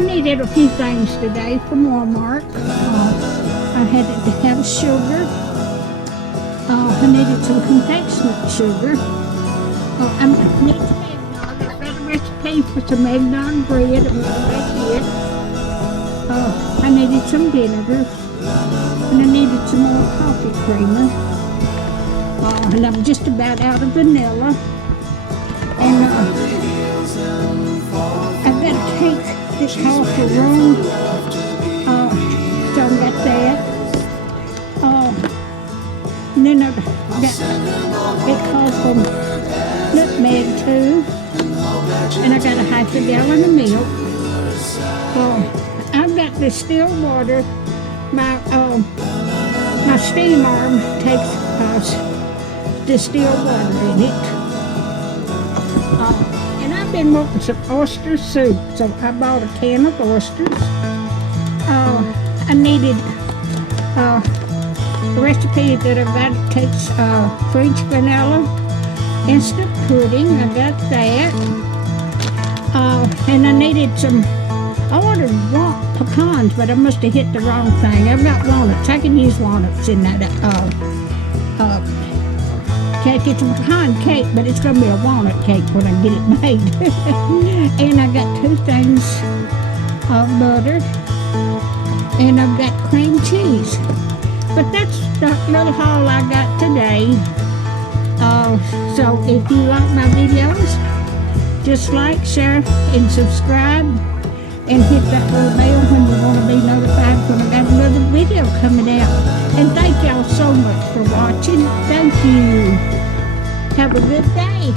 I needed a few things today from Walmart. I had to have sugar. I needed some confectionate sugar. I need some eggnog. I've got a recipe for some eggnog bread. I'm going to make it. I needed some vinegar. And I needed some more coffee creamer. And I'm just about out of vanilla. And I've got a cake that's called for room. So I've got that. And then I've got it called for nutmeg too. And I got a half a gallon of milk. I've got distilled water. My steam arm takes distilled water in it. And I've been wanting some oyster soup, so I bought a can of oysters. I needed a recipe that I've got takes French vanilla instant pudding. I got that. And I needed some. I ordered pecans, but I must have hit the wrong thing. I've got walnuts. I can use walnuts in that cake. It's a pecan cake, but it's going to be a walnut cake when I get it made. And I got 2 things of butter. And I've got cream cheese. But that's the little haul I got today. So if you like my videos, just like, share, and subscribe. And hit that little bell when you want to be notified when I got another video coming out. And thank y'all so much for watching. Thank you. Have a good day.